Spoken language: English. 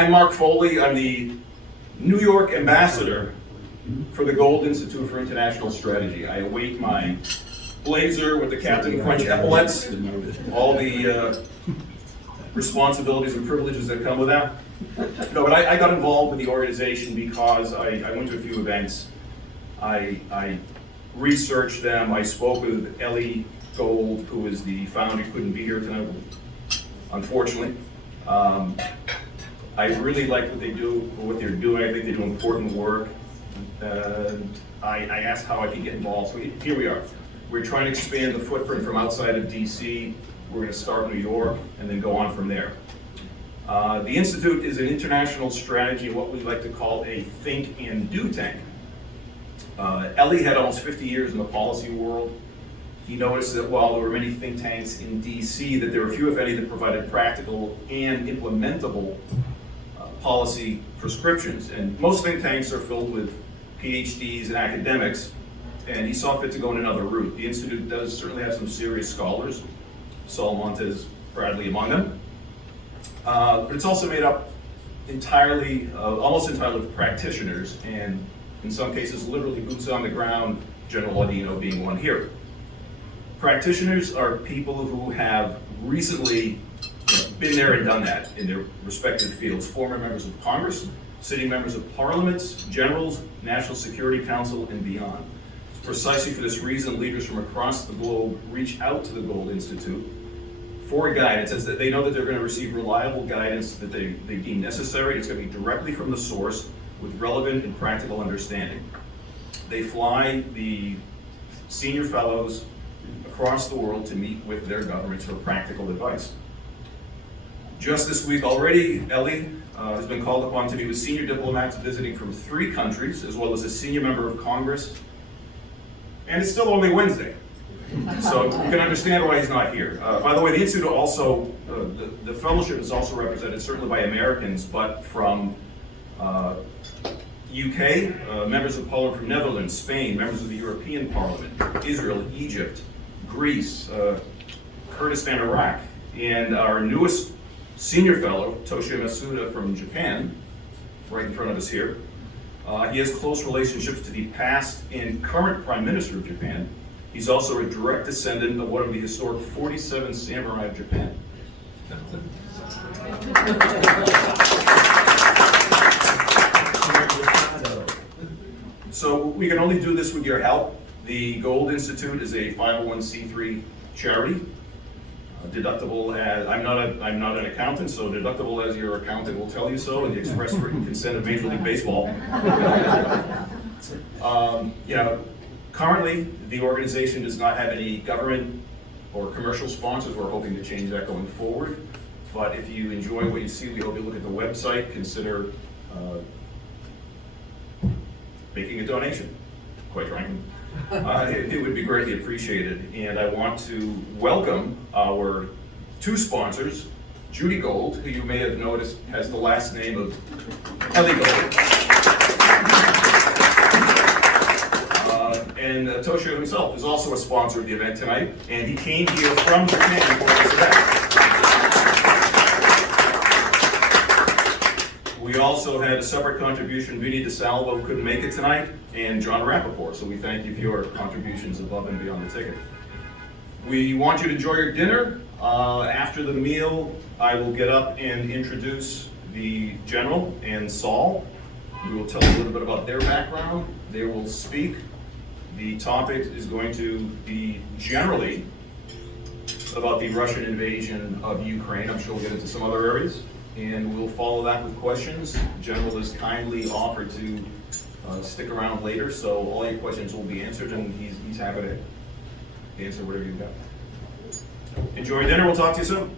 I'm Mark Foley. I'm the New York ambassador for the Gold Institute for International Strategy. I await my blazer with the Captain Crunch epaulets, all the responsibilities and privileges that come with that. No, but I got involved with the organization because I went to a few events. I researched them. I spoke with Ellie Gold, who is the founder. Couldn't be here tonight, unfortunately. I really like what they do, what they're doing. I think they do important work. I asked how I could get involved, so here we are. We're trying to expand the footprint from outside of DC. We're going to start in New York and then go on from there. The Institute is an international strategy, what we like to call a think and do tank. Ellie had almost 50 years in the policy world. He noticed that while there were many think tanks in DC, that there were few, if any, that provided practical and implementable policy prescriptions. And most think tanks are filled with PhDs and academics, and he saw fit to go in another route. The Institute does certainly have some serious scholars, Saul Montez Bradley among them, but it's also made up entirely, almost entirely of practitioners, and in some cases literally boots on the ground, General Audino being one here. Practitioners are people who have recently been there and done that in their respective fields. Former members of Congress, sitting members of parliaments, generals, National Security Council, and beyond. Precisely for this reason, leaders from across the globe reach out to the Gold Institute for guidance, as they know that they're going to receive reliable guidance that they deem necessary. It's going to be directly from the source with relevant and practical understanding. They fly the senior fellows across the world to meet with their governments for practical advice. Just this week already, Ellie has been called upon to meet with senior diplomats visiting from 3 countries, as well as a senior member of Congress. And it's still only Wednesday, so you can understand why he's not here. By the way, the Institute also, the fellowship is also represented certainly by Americans, but from UK, members of Parliament from Netherlands, Spain, members of the European Parliament, Israel, Egypt, Greece, Kurdistan, Iraq, and our newest senior fellow, Toshio Masuda from Japan, right in front of us here. He has close relationships to the past and current Prime Minister of Japan. He's also a direct descendant of one of the historic 47 samurai of Japan. So we can only do this with your help. The Gold Institute is a 501c3 charity. Deductible as, I'm not an accountant, so deductible as your accountant will tell you so, and the express written consent of Major League Baseball. Currently, the organization does not have any government or commercial sponsors. We're hoping to change that going forward. But if you enjoy what you see, we hope you look at the website, consider making a donation, quite frankly. It would be greatly appreciated. And I want to welcome our 2 sponsors, Judy Gold, who you may have noticed has the last name of Ellie Gold. And Toshio himself is also a sponsor of the event tonight, and he came here from Japan for this event. We also had a separate contribution. Vinny DeSalvo couldn't make it tonight, and John Rappaport, so we thank you for your contributions above and beyond the ticket. We want you to enjoy your dinner. After the meal, I will get up and introduce the General and Saul. We will tell you a little bit about their background. They will speak. The topic is going to be generally about the Russian invasion of Ukraine. I'm sure we'll get into some other areas, and we'll follow that with questions. The General has kindly offered to stick around later, so all your questions will be answered, and he's happy to answer whatever you've got. Enjoy dinner. We'll talk to you soon.